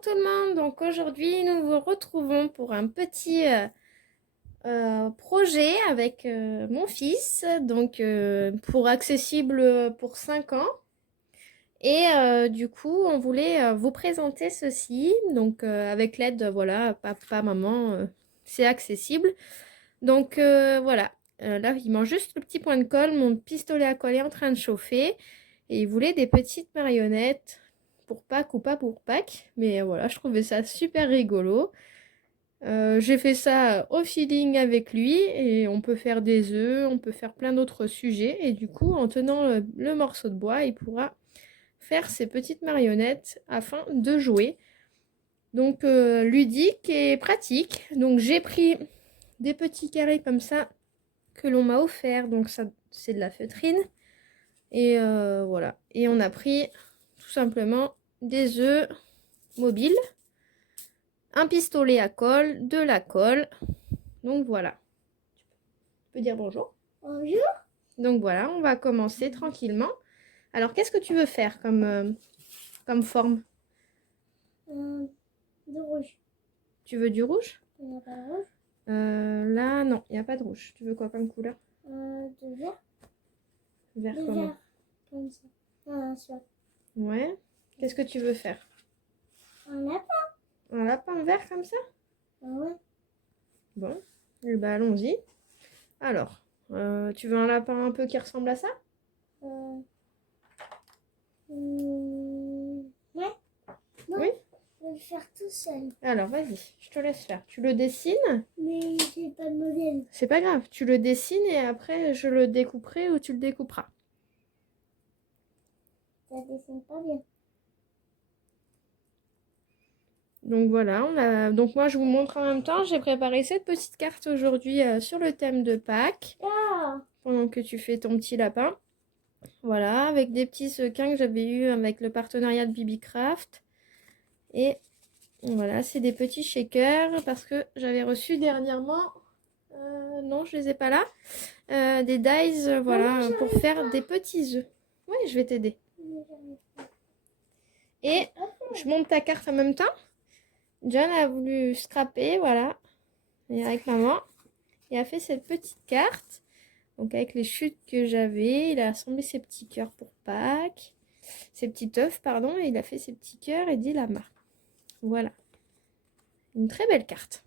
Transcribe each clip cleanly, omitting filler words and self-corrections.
tout le monde, donc aujourd'hui nous vous retrouvons pour un petit projet avec mon fils, donc pour accessible pour 5 ans. Et du coup on voulait vous présenter ceci, donc avec l'aide, voilà, papa, maman, c'est accessible. Donc voilà, là il mange juste le petit point de colle, mon pistolet à colle est en train de chauffer. Et il voulait des petites marionnettes pour Pâques ou pas pour Pâques. Mais voilà, je trouvais ça super rigolo. J'ai fait ça au feeling avec lui et on peut faire des œufs, on peut faire plein d'autres sujets. Et du coup, en tenant le morceau de bois, il pourra faire ses petites marionnettes afin de jouer. Donc ludique et pratique. Donc j'ai pris des petits carrés comme ça que l'on m'a offert. Donc ça, c'est de la feutrine. Et voilà. Et on a pris tout simplement des œufs mobiles, un pistolet à colle, de la colle. Donc voilà. Tu peux dire bonjour. Bonjour. Donc voilà, on va commencer tranquillement. Alors, qu'est-ce que tu veux faire comme forme? Du rouge. Tu veux du rouge? Il n'y a pas de rouge. Là, non, il n'y a pas de rouge. Tu veux quoi comme couleur? De vert. Vert De comment? vert. Comme ça. Un soit. Ouais. Qu'est-ce que tu veux faire? Un lapin. Un lapin vert comme ça? Ouais. Bon, et ben allons-y. Alors, tu veux un lapin un peu qui ressemble à ça? Ouais. Non, Oui. je vais le faire tout seul. Alors, vas-y, je te laisse faire. Tu le dessines? Mais j'ai pas de modèle. C'est pas grave, tu le dessines et après je le découperai ou tu le découperas. Ça dessine pas bien. Donc voilà, donc moi je vous montre en même temps, j'ai préparé cette petite carte aujourd'hui sur le thème de Pâques, Ah. pendant que tu fais ton petit lapin. Voilà, avec des petits sequins que j'avais eu avec le partenariat de Bibi Craft. Et voilà, c'est des petits shakers parce que j'avais reçu dernièrement, non je les ai pas là, des dies, voilà, pour faire des petits œufs. Oui, je vais t'aider. Et je monte ta carte en même temps. John a voulu scraper, voilà, et avec maman, il a fait cette petite carte. Donc avec les chutes que j'avais, il a assemblé ses petits cœurs pour Pâques, ses petits œufs, pardon, et il a fait ses petits cœurs et dit lama. Voilà. Une très belle carte.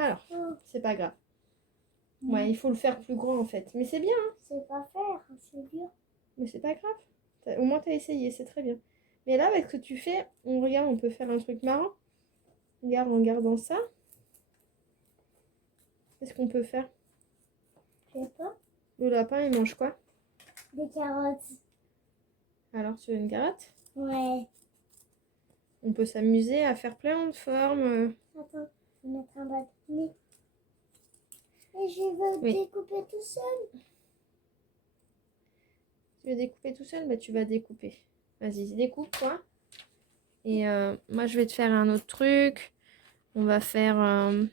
Alors, c'est pas grave. Ouais, il faut le faire plus grand en fait. Mais c'est bien, hein. C'est pas faire, c'est dur. Mais c'est pas grave. Au moins t'as essayé, c'est très bien. Mais là, avec ce que tu fais, on regarde, on peut faire un truc marrant. Regarde, en gardant ça. Qu'est-ce qu'on peut faire? Je sais pas. Le lapin, il mange quoi? Des carottes. Alors, tu veux une carotte? Ouais. On peut s'amuser à faire plein de formes. Attends, je vais mettre un bâtonnet. Et je veux Oui. découper tout seul. Tu veux découper tout seul? Bah, tu vas découper. Vas-y, découpe, toi. Et moi, je vais te faire un autre truc. On va faire... Allez.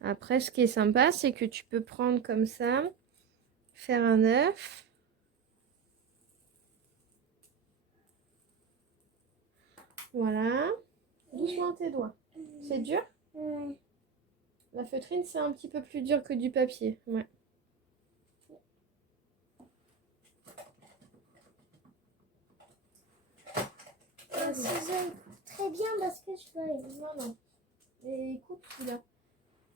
Après, ce qui est sympa, c'est que tu peux prendre comme ça, faire un œuf. Voilà. Doucement tes doigts. C'est dur? Ouais. La feutrine, c'est un petit peu plus dur que du papier. Ouais. Un ciseau très bien parce que je peux aller. Non, non. Et il coupe celui-là.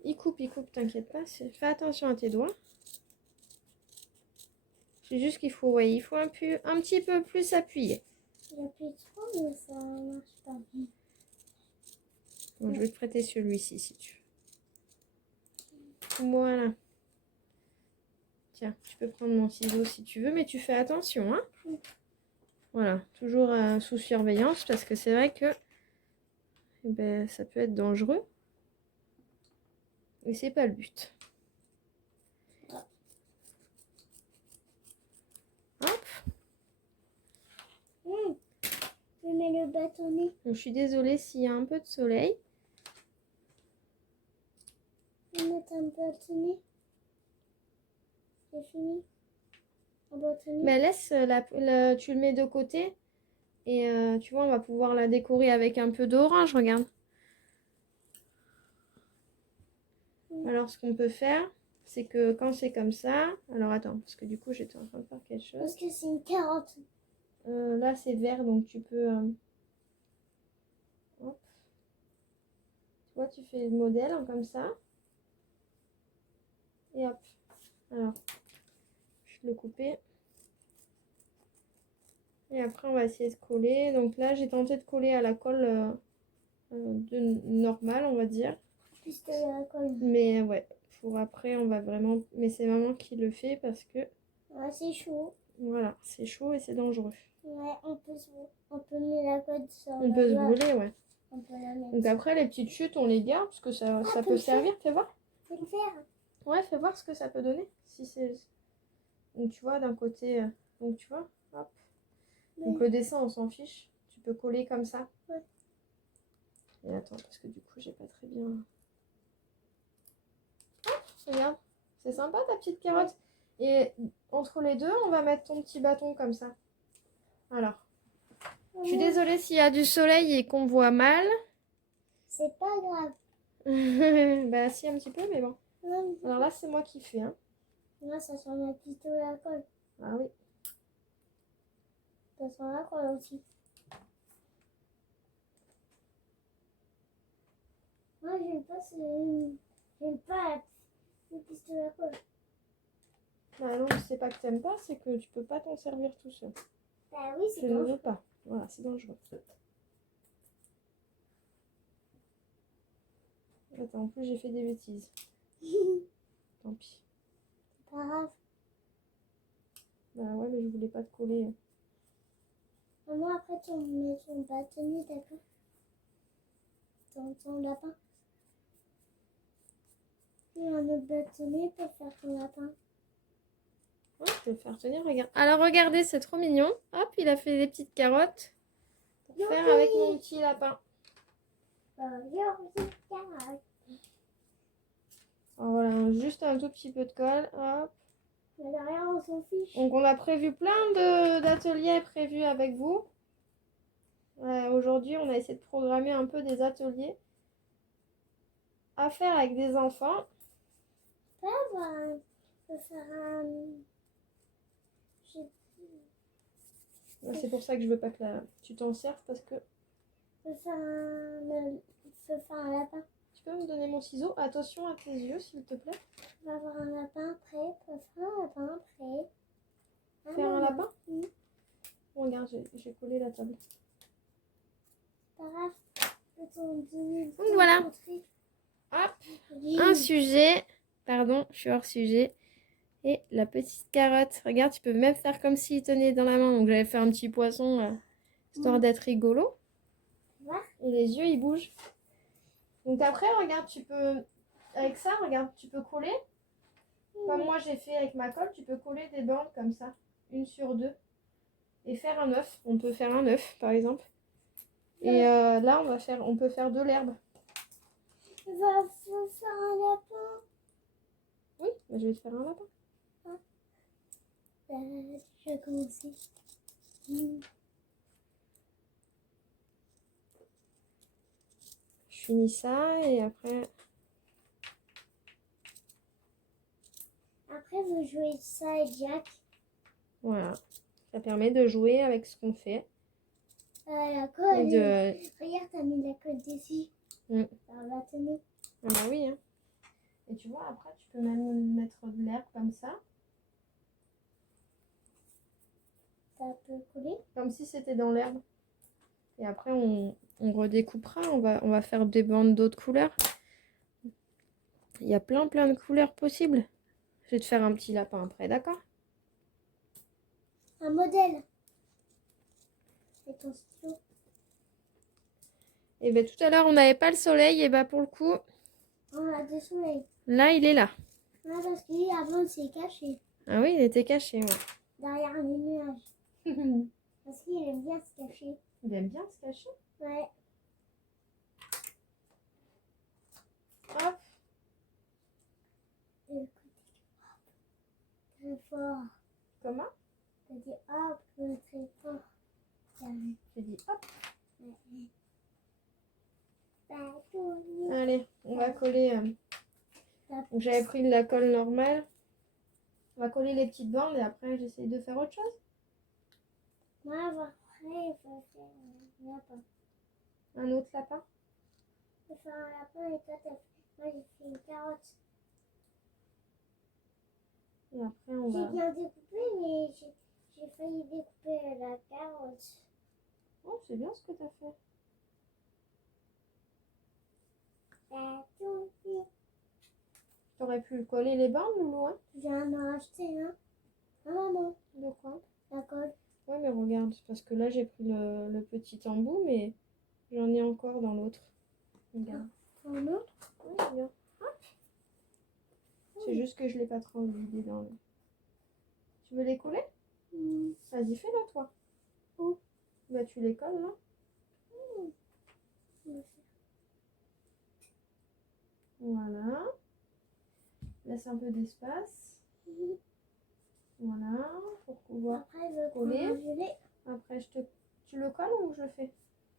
Il coupe, t'inquiète pas. Fais attention à tes doigts. C'est juste qu'il faut, ouais, il faut un petit peu plus appuyer. J'appuie trop, mais ça marche pas. Bon, je vais te prêter celui-ci si tu veux. Voilà. Tiens, tu peux prendre mon ciseau si tu veux, mais tu fais attention, hein. Voilà, toujours sous surveillance parce que c'est vrai que ben, ça peut être dangereux. Et c'est pas le but. Hop. Je mets le bâtonnet. Donc, je suis désolée s'il y a un peu de soleil. Je vais mettre un bâtonnet. C'est fini. en botanique. Mais laisse, tu le mets de côté. Et tu vois, on va pouvoir la décorer avec un peu d'orange, regarde. Alors, ce qu'on peut faire, c'est que quand c'est comme ça... Alors, attends, parce que du coup, j'étais en train de faire quelque chose. Parce que c'est une carotte. Là, c'est vert, donc tu peux... hop. Tu vois, tu fais le modèle hein, comme ça. Et hop. Alors, je vais le couper. Et après, on va essayer de coller. Donc là, j'ai tenté de coller à la colle normale, on va dire. Plus de la colle. Mais ouais, pour après, on va vraiment... Mais c'est maman qui le fait parce que... Ouais, c'est chaud. Voilà, c'est chaud et c'est dangereux. Ouais, on peut mettre la colle sur On la peut se doigt. brûler, ouais. On peut la mettre. Donc après, les petites chutes, on les garde parce que ça peut servir. Fais voir. Faut le faire. Ouais, fais voir ce que ça peut donner. Si c'est... Donc tu vois, d'un côté... Donc tu vois, hop. Donc le dessin, on s'en fiche. Tu peux coller comme ça. Ouais. Et attends, parce que du coup, j'ai pas très bien... Hop, regarde. C'est sympa ta petite carotte. Et entre les deux, on va mettre ton petit bâton comme ça. Alors. Je suis désolée s'il y a du soleil et qu'on voit mal. C'est pas grave. Bah si, un petit peu, mais bon. Non, Alors là, c'est moi qui fais. Hein. moi, ça sent la petite de la colle. Ah oui. Ça sent la colle aussi. Moi, j'aime pas la petite de la colle. Bah non, c'est pas que t'aimes pas, c'est que tu peux pas t'en servir tout seul. Bah oui, c'est Je ne veux pas. Voilà, c'est dangereux. Attends, en plus j'ai fait des bêtises. Tant pis. C'est pas grave. Bah ouais, mais je voulais pas te coller. Maman, après, tu mets ton bâtonnet, d'accord? Ton lapin. Et un autre bâtonnet pour faire ton lapin. Ouais, je vais le faire tenir, regarde. Alors regardez, c'est trop mignon. Hop, il a fait des petites carottes pour faire avec mon petit lapin. Alors voilà, juste un tout petit peu de colle. Hop. Mais derrière, on s'en fiche. Donc on a prévu plein d'ateliers prévus avec vous. Aujourd'hui, on a essayé de programmer un peu des ateliers à faire avec des enfants. C'est pour ça que je veux pas que tu t'en serves parce que... Je peux faire un lapin. Tu peux me donner mon ciseau? Attention à tes yeux, s'il te plaît. On va avoir un lapin prêt. On va faire un lapin prêt. Faire un lapin? Bon, regarde, j'ai collé la table. Pas grave. Donc voilà. Hop, un sujet. Pardon, je suis hors sujet. Et la petite carotte. Regarde, tu peux même faire comme s'il tenait dans la main. Donc j'avais fait un petit poisson, histoire d'être rigolo. Et les yeux, ils bougent. Donc après, regarde, tu peux... Avec ça, regarde, tu peux coller. Comme moi, j'ai fait avec ma colle, tu peux coller des bandes comme ça. Une sur deux. Et faire un œuf. On peut faire un œuf, par exemple. Et là, on peut faire de l'herbe. On va faire un lapin. Oui, bah, je vais te faire un lapin. Je vais commencer. Je finis ça et après... Après, vous jouez ça et Jack. Voilà. Ça permet de jouer avec ce qu'on fait. La colle. De... Regarde, t'as mis la colle dessus. Ça va tenir. Ah bah oui. Hein. Et tu vois, après, tu peux même mettre de l'herbe comme ça. Ça peut coller. Comme si c'était dans l'herbe. Et après, on redécoupera. On va faire des bandes d'autres couleurs. Il y a plein de couleurs possibles. Je vais te faire un petit lapin après, d'accord? Un modèle. Et ton stylo. Et bien tout à l'heure, on n'avait pas le soleil. Et bien pour le coup, On a du soleil. là, il est là. Ouais, parce qu'avant, il s'est caché. Ah oui, il était caché. Ouais. Derrière les nuages. Parce qu'il aime bien se cacher. Il aime bien se cacher. Ouais. Hop. Très fort. Comment? dis hop, très fort. J'ai dit hop. Bâtonnet. Allez, on va coller. Donc j'avais pris de la colle normale. On va coller les petites bandes et après j'essaye de faire autre chose. Moi, après, il faut faire un lapin. Un autre lapin. Il faut faire un lapin et toi, moi, j'ai fait une carotte. Et après on J'ai va... bien découpé, mais j'ai failli découper la carotte. Oh, c'est bien ce que tu as fait. Bâtonnet. T'aurais pu coller les bandes, Loulou, hein? Je viens d'en acheter un. Ah, maman, De quoi? la colle. Ouais, mais regarde, parce que là j'ai pris le petit embout, mais j'en ai encore dans l'autre. Regarde. Un autre. Oui, regarde. C'est juste que je l'ai pas trop vidé dans le... Tu veux les coller? Vas-y, fais-le toi. Où? Bah tu les colles là. Voilà. Laisse un peu d'espace. Voilà, pour pouvoir Après, je vais coller. prendre un gilet. Après, tu le colles ou je le fais?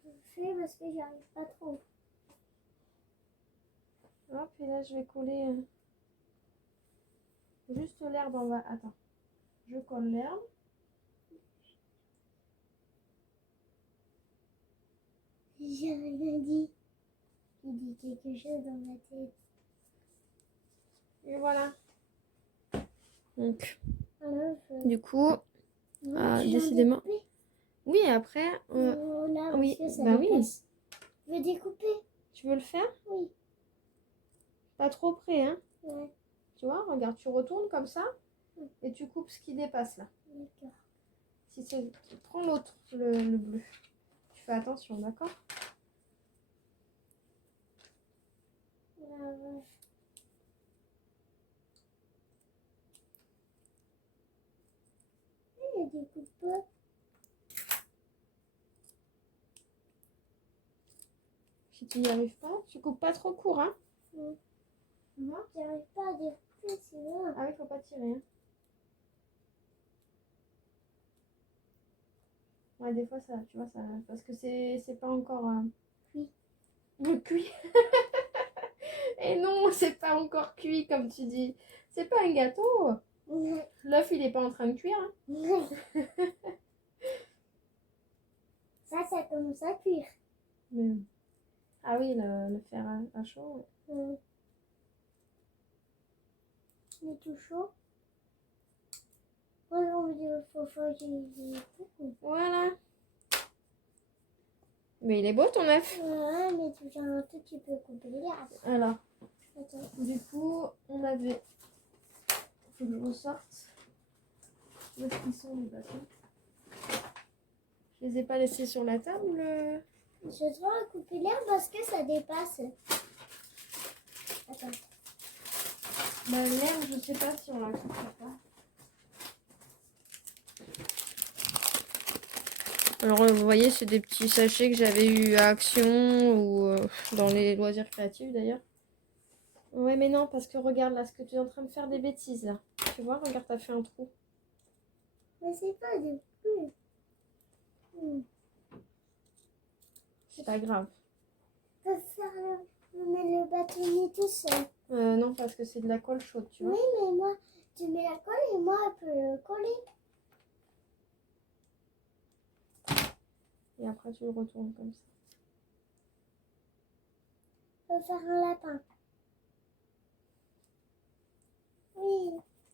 Je le fais parce que j'y arrive pas trop. Hop, et là je vais coller juste l'herbe en bas. Attends, je colle l'herbe. J'ai rien dit. J'ai dit quelque chose dans ma tête. Et voilà. Donc, Alors, du coup, décidément. Oui, après, là, oui, parce que ça bah oui. dépasse. Je vais découper. Tu veux le faire? Oui. Pas trop près, hein? Ouais. Tu vois, regarde, tu retournes comme ça et tu coupes ce qui dépasse là. D'accord. Si c'est, prends l'autre, le bleu. Tu fais attention, d'accord? Je découpe pas. Si tu n'y arrives pas, tu coupes pas trop court, hein? Oui. Tu vois? J'arrive pas à découper sinon. Ah oui, faut pas tirer. Hein. Ouais, des fois ça, tu vois, ça, parce que c'est pas encore Cuit. Cuit. Et non, c'est pas encore cuit comme tu dis. C'est pas un gâteau. L'œuf, il est pas en train de cuire. Hein. Ça commence à cuire. Mais... Ah oui, le fer à chaud. Il est tout chaud. Voilà. Mais il est beau ton œuf. Ouais, mais tu as un petit peu coupé l'herbe. Alors, Attends. du coup, on avait... Faut que je ressorte. Où est-ce qu'ils sont les bâtons? Je les ai pas laissés sur la table. Je dois couper l'herbe parce que ça dépasse. Attends. Bah, l'herbe, je sais pas si on la coupe ou pas. Alors, vous voyez, c'est des petits sachets que j'avais eu à Action ou dans les loisirs créatifs d'ailleurs. Ouais, mais non, parce que regarde là, ce que tu es en train de faire des bêtises là. Tu vois, regarde, t'as fait un trou. Mais c'est pas des coups. C'est pas grave. Je peux faire mettre le bâtonnet tout seul. Non, parce que c'est de la colle chaude, tu vois. Oui, mais moi, tu mets la colle et moi, je peux le coller. Et après, tu le retournes comme ça. Je peux faire un lapin. Oui.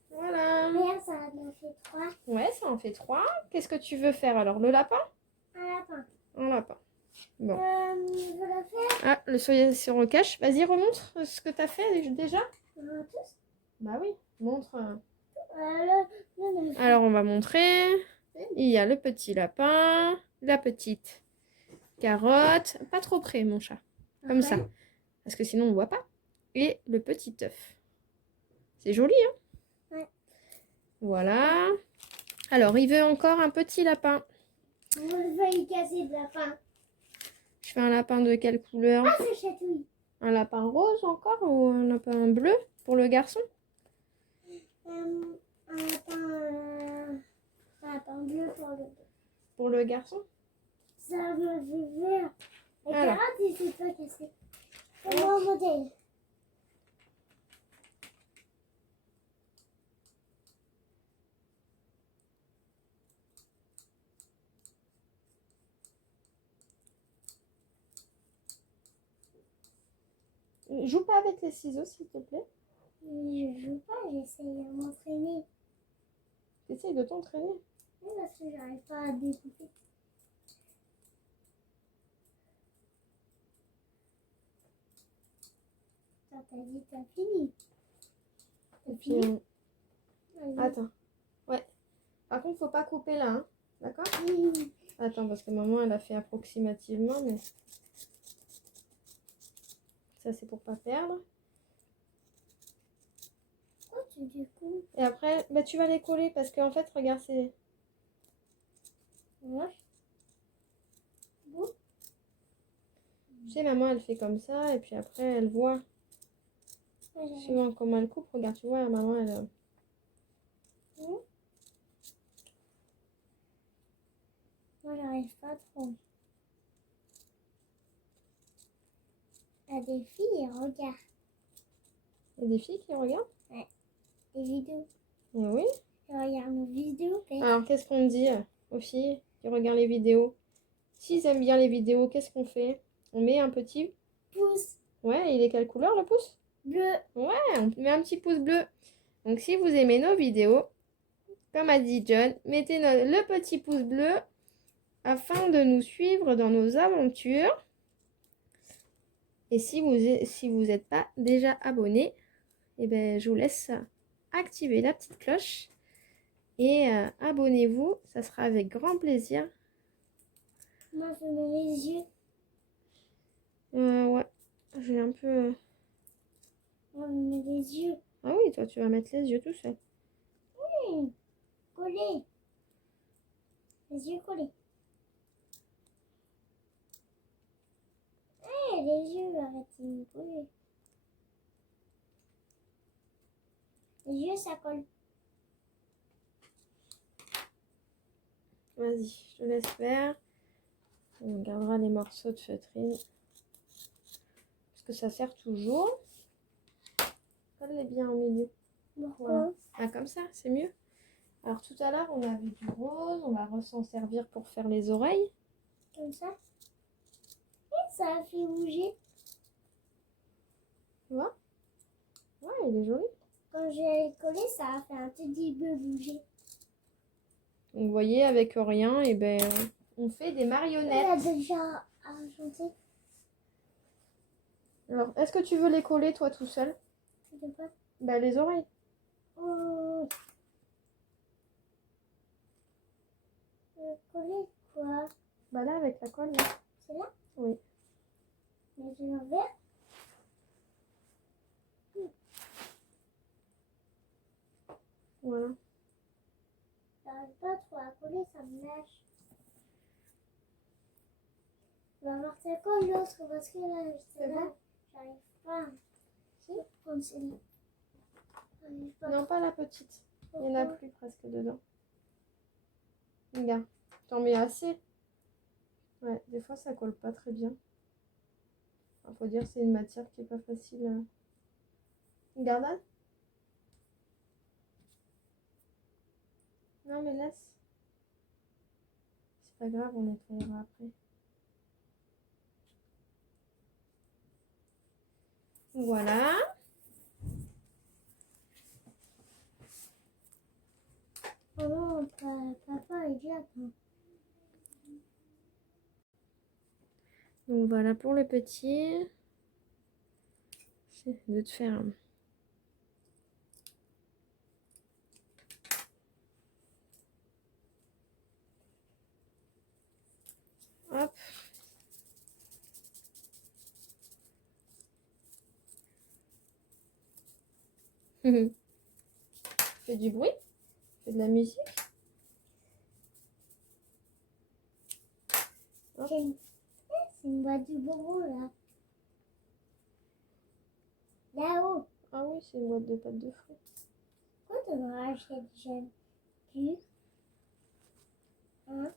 Voilà. Regarde, ça en fait 3. Ouais, ça en fait 3. Qu'est-ce que tu veux faire alors? Le lapin? Un lapin. Un lapin. Bon. Je veux le faire. Ah, le soya se recache. Vas-y, remontre ce que t'as fait déjà. Tous. Bah oui, montre. Non. Alors, on va montrer. Il y a le petit lapin, la petite carotte. Pas trop près, mon chat. Comme ça. Parce que sinon, on ne voit pas. Et le petit œuf. C'est joli, hein? Ouais. Voilà. Alors, il veut encore un petit lapin. On va y casser le lapin. Je fais un lapin de quelle couleur? Ah, ça chatouille. Un lapin rose encore ou un lapin bleu pour le garçon? Un lapin pour le garçon. Ça m'a fait peur. La Alors. carotte, il s'est pas cassé. C'est mon modèle. Joue pas avec les ciseaux, s'il te plaît. Je joue pas, j'essaye de m'entraîner. Essaye de t'entraîner. Oui, parce que j'arrive pas à découper. T'as dit t'as fini. T'as Et puis, fini? Vas-y. attends. Ouais. Par contre, faut pas couper là, hein. D'accord? Oui. Attends, parce que maman, elle a fait approximativement, mais ça, c'est pour pas perdre. Pourquoi tu découpes? Et après, bah, tu vas les coller parce qu'en fait, regarde, c'est... Ouais. Bon. Tu sais, maman, elle fait comme ça, et puis après, elle voit, suivant comment elle coupe. Regarde, tu vois, maman, elle... Moi, j'arrive pas trop. Il y a des filles, regarde. Il y a des filles qui regardent? Des vidéos. Eh oui. Elles regardent nos vidéos. Alors, qu'est-ce qu'on dit aux filles qui regardent les vidéos? S'ils aiment bien les vidéos, qu'est-ce qu'on fait? On met un petit... Pouce Ouais, il est quelle couleur, le pouce? bleu. Ouais, on met un petit pouce bleu. Donc, si vous aimez nos vidéos, comme a dit John, mettez le petit pouce bleu afin de nous suivre dans nos aventures. Et si vous n'êtes pas déjà abonné, eh ben, je vous laisse activer la petite cloche et abonnez-vous, ça sera avec grand plaisir. Moi, je mets les yeux. Ouais, j'ai un peu... Moi, je mets les yeux. Ah oui, toi, tu vas mettre les yeux tout seul. Collés. Les yeux collés. Les yeux, arrêtez de me coller. Les yeux, ça colle. Vas-y, je te laisse faire. On gardera les morceaux de feutrine. Parce que ça sert toujours. Colle-les bien au milieu. Pourquoi? Voilà. Ah, comme ça, c'est mieux. Alors tout à l'heure, on avait du rose. On va s'en servir pour faire les oreilles. Comme ça. Et ça a fait bouger. Tu vois? Ouais, il est joli. Quand j'ai collé, ça a fait un petit peu bouger. Donc, vous voyez, avec rien, et ben, on fait des Elle marionnettes. a déjà argenté. Alors, est-ce que tu veux les coller, toi, tout seul? De quoi? Bah, les oreilles. Oh. Coller quoi? Bah là, avec la colle, là. C'est là? Oui. Mais je l'envers. Voilà. J'arrive pas trop à coller, ça me lâche. On va voir c'est quoi l'autre parce que là, C'est là bon? j'arrive pas. Si? Prendre celle-là. J'arrive pas. Non, pas la petite. Il n'y en a Pourquoi? plus presque dedans. Regarde, t'en mets assez. Ouais, des fois, ça colle pas très bien. Il faut dire que c'est une matière qui est pas facile. Regarde là. Non, mais laisse. C'est pas grave, on nettoyera après. Voilà. Oh non, papa est là. Donc voilà pour le petit. C'est de te faire un... Hop. Fais du bruit. Fais de la musique. C'est une boîte de bonbons là. Là-haut. Ah oui, c'est une boîte de pâtes de fruits. Pourquoi tu m'as acheté déjà plus? Hein?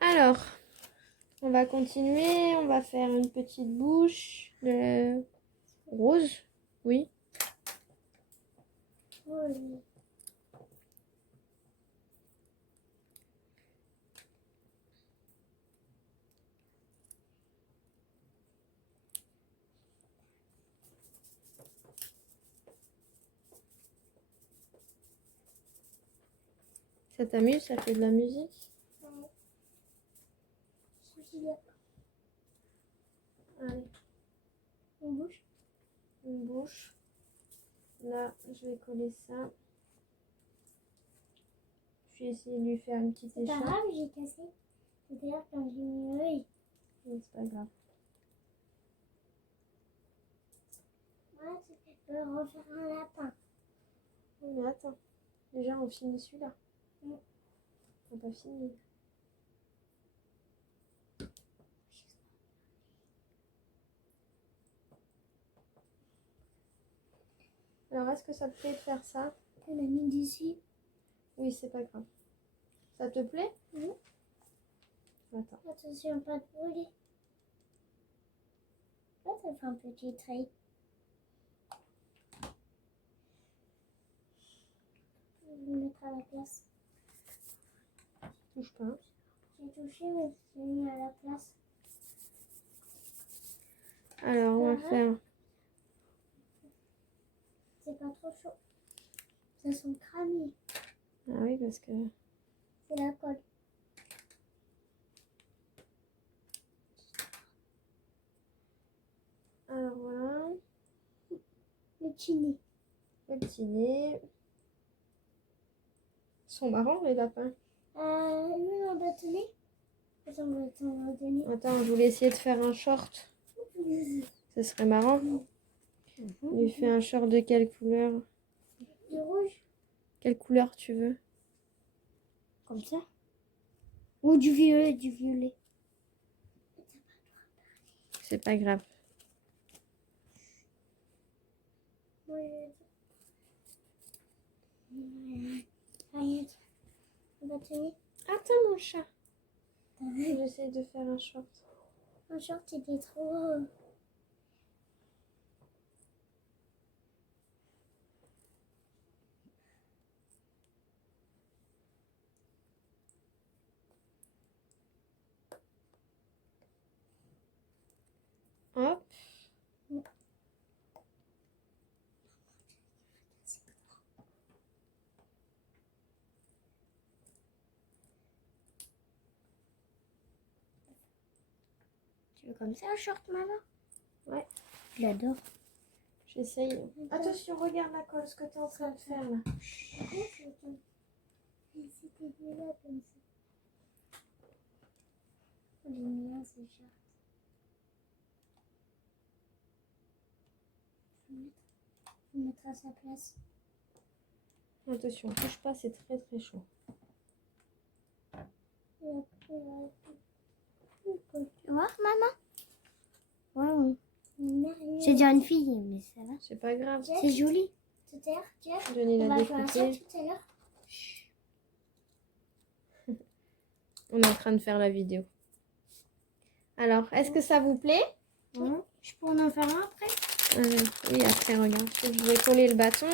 Alors, on va continuer. On va faire une petite bouche de rose. Oui. Oui. Ça t'amuse? Ça fait de la musique? Allez, Une bouche. une bouche. Là, je vais coller ça. Je vais essayer de lui faire une petite C'est pas écharpe. grave, j'ai cassé. C'est-à-dire quand j'ai mis l'œil. Mais c'est pas grave. Moi, tu peux refaire un lapin. Oui, mais attends. Déjà, on finit celui-là. Mm. On n'a pas fini. Alors, est-ce que ça te plaît de faire ça? Tu l'as mis dessus. Oui, c'est pas grave. Ça te plaît? Oui. Attends. Attention, pas de brûler. Là, ça fait un petit trait. Je vais le mettre à la place. Touche pas. Hein. J'ai touché, mais j'ai mis à la place. Alors, on va faire... C'est pas trop chaud. Ça sent cramé. Ah oui, parce que... C'est la colle. Alors, voilà. Le petit nez. Le petit nez. Ils sont marrants, les lapins. Lui, un bâtonnet. Attends, un bâtonnet. Attends, je voulais essayer de faire un short. Ce serait marrant. On lui fait un short de quelle couleur? Du rouge. Quelle couleur tu veux? Comme ça. Ou du violet, du violet. C'est pas grave. Arrête. Un bâtonnet. Attends, mon chat. J'essaie de faire un short. Un short, c'était trop... Hop. Tu veux comme ça un short, maman? Ouais. Je l'adore. J'essaye. Attention, regarde la colle, ce que tu es en train de faire là. C'était déjà comme ça. Il est mignon ce short. Je vais le mettre à sa place. Attention, touche pas, c'est très très chaud. Et après, tu vois, maman? Wow. C'est déjà une fille, mais ça va. C'est pas grave. C'est joli. Tout à l'heure, Jeff, Denis on l'a va faire ça découpé. tout à l'heure. On est en train de faire la vidéo. Alors, est-ce que ça vous plaît? Oui. Je peux en faire un après? Oui, après, regarde. Je vais coller le bâton.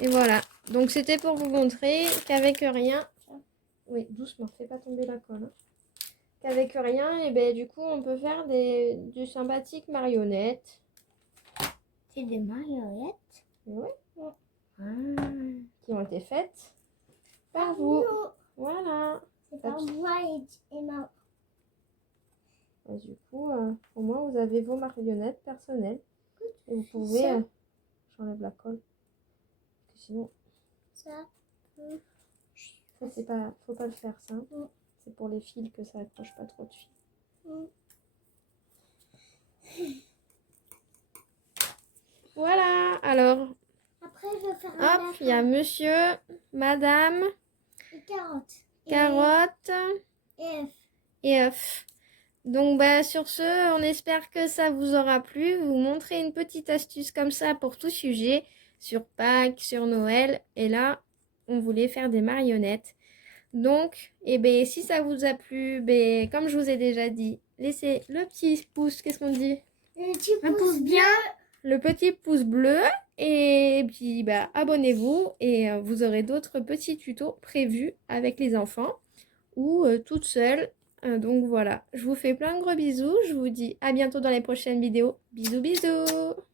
Et voilà. Donc, c'était pour vous montrer qu'avec rien... Oui, doucement, fais pas tomber la colle. Hein. Qu'avec rien, et ben, du coup, on peut faire du sympathique marionnettes. C'est des marionnettes. Oui, Ah. qui ont été faites par vous. Non, Voilà. c'est pas moi et ma... Et du coup, au moins, vous avez vos marionnettes personnelles. Et vous pouvez... Ça. J'enlève la colle. Parce que sinon, Ça peut... ça, c'est pas... Faut pas le faire, ça. Mm. C'est pour les fils que ça accroche pas trop de fils. Voilà. Alors, Après, je vais faire un hop, il y a monsieur, madame, et carotte. carotte Et F. et œuf. Donc, bah, sur ce, on espère que ça vous aura plu. Vous montrer une petite astuce comme ça pour tout sujet, sur Pâques, sur Noël. Et là, on voulait faire des marionnettes. Donc, eh ben, si ça vous a plu, ben, comme je vous ai déjà dit, laissez le petit pouce, qu'est-ce qu'on dit? Le petit pouce bien. Le petit pouce bleu. Et puis, bah, abonnez-vous et vous aurez d'autres petits tutos prévus avec les enfants ou toute seule. Donc voilà, je vous fais plein de gros bisous. Je vous dis à bientôt dans les prochaines vidéos. Bisous, bisous!